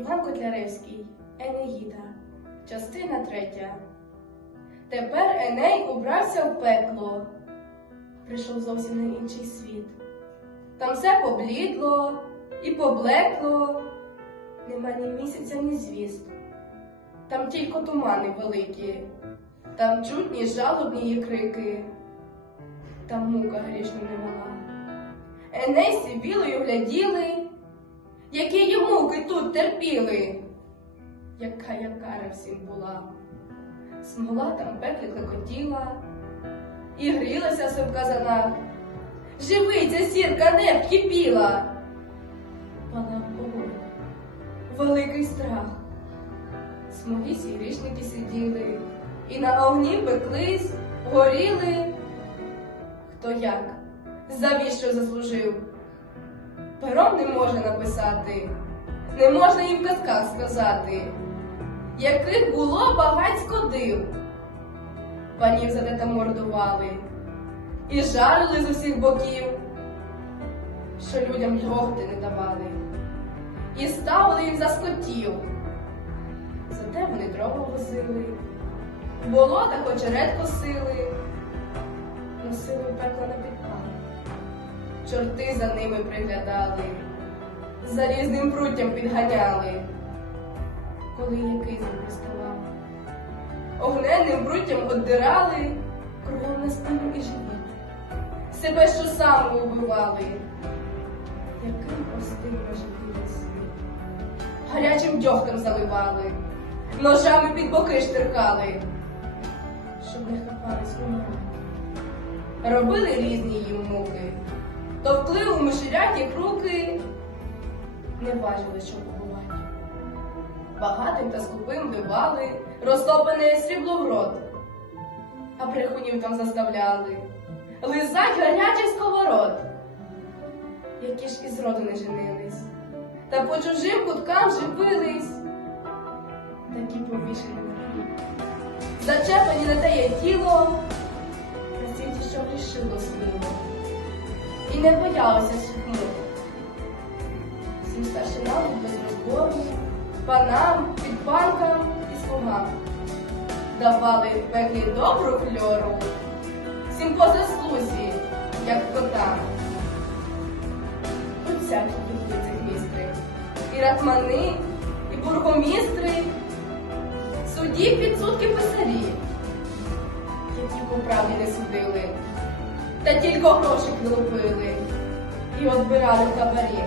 Іван Котляревський, Енеїда, частина третя. Тепер Еней убрався в пекло, прийшов зовсім на інший світ. Там все поблідло і поблекло, нема ні місяця, ні звіст. Там тільки тумани великі, там чутні жалобні її крики, там мука грішна немала. Еней сивілою гляділи, які й муки тут терпіли, яка я кара всім була. Смола там пеклі клекотіла, і грілася казанах. Живиця сірка не вкипіла. Палав вогонь, великий страх. Смолі сі грішники сиділи, і на огні пеклись, горіли. Хто як, завіщо заслужив. Пером не може написати, не можна і в казках сказати, яких було багацько див. Панів за те мордували і жарили з усіх боків, що людям льготи не давали, і ставили їх за скотів. Зате вони дрова возили, болота очерет косили, носили в пекло на підпал. Чорти за ними приглядали, залізним пруттям підганяли, коли який не. Огненним пруттям оддирали, кругом на спину і живіт. Себе що саме убивали. Який простий прожитий світ. Гарячим дьогтем заливали, ножами під боки штиркали, щоб не хапались умирати. Робили різні їм муки, товкли у мишеляті руки, не важили, що побувати. Багатим та скупим вивали, розтоплене срібло в рот, а брехунів там заставляли. Лизать гарячий сковород, які ж із роду не женились, та по чужим куткам живились, такі повішені. Зачеплені на теє тіло, на світі, що грішило сміло, і не боялося всіх мук. Всім старшинам без розбору, панам, підпанкам і слугам давали пеклі добру кльору, всім по заслузі, як котам. Тут всякі були цих містри, і ратмани, і бургомістри, судді підсудки писарі, які по правді не судили, та тільки гроші клопили і отбирали в хабарі.